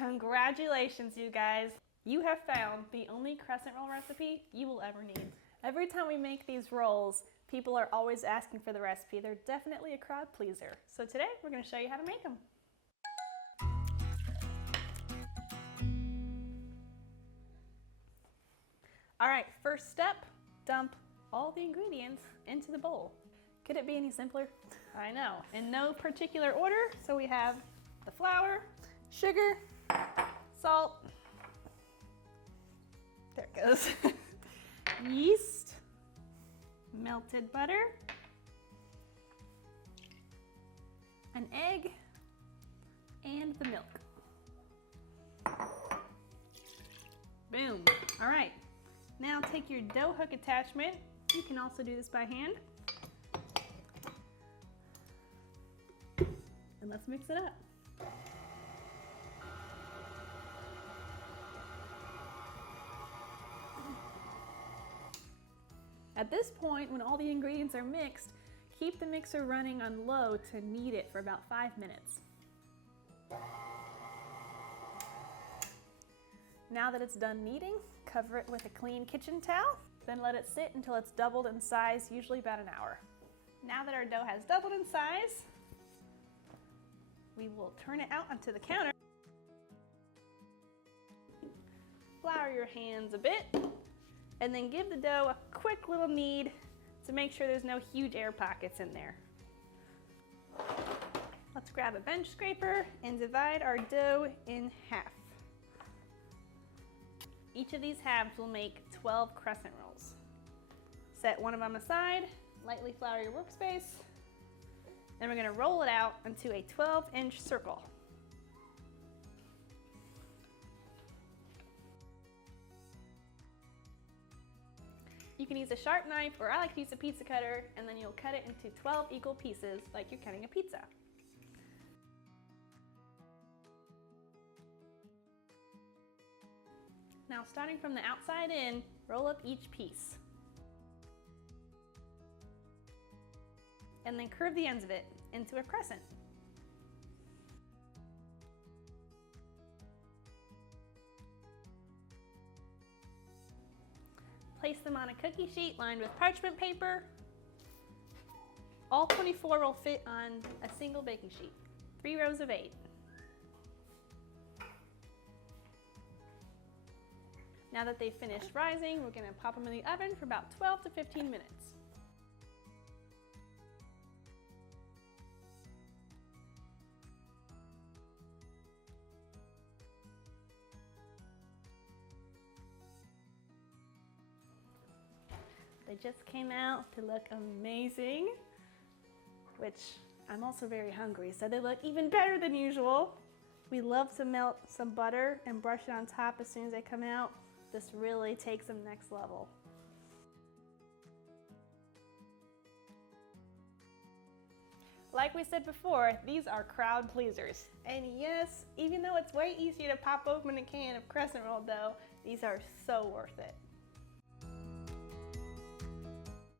Congratulations, you guys. You have found the only crescent roll recipe you will ever need. Every time we make these rolls, people are always asking for the recipe. They're definitely a crowd pleaser. So today we're going to show you how to make them. All right, first step, dump all the ingredients into the bowl. Could it be any simpler? I know, in no particular order. So we have the flour, sugar, salt, there it goes, yeast, melted butter, an egg, and the milk. Boom. All right, now take your dough hook attachment. You can also do this by hand. And let's mix it up. At this point, when all the ingredients are mixed, keep the mixer running on low to knead it for about 5 minutes. Now that it's done kneading, cover it with a clean kitchen towel, then let it sit until it's doubled in size, usually about an hour. Now that our dough has doubled in size, we will turn it out onto the counter. Flour your hands a bit, and then give the dough a quick little knead to make sure there's no huge air pockets in there. Let's grab a bench scraper and divide our dough in half. Each of these halves will make 12 crescent rolls. Set one of them aside, lightly flour your workspace, then we're gonna roll it out into a 12-inch circle. You can use a sharp knife, or I like to use a pizza cutter, and then you'll cut it into 12 equal pieces like you're cutting a pizza. Now, starting from the outside in, roll up each piece. And then curve the ends of it into a crescent. Place them on a cookie sheet lined with parchment paper. All 24 will fit on a single baking sheet, 3 rows of 8. Now that they've finished rising, we're gonna pop them in the oven for about 12 to 15 minutes. They just came out to look amazing, which I'm also very hungry, so they look even better than usual. We love to melt some butter and brush it on top as soon as they come out. This really takes them next level. Like we said before, these are crowd pleasers. And yes, even though it's way easier to pop open a can of crescent roll dough, these are so worth it.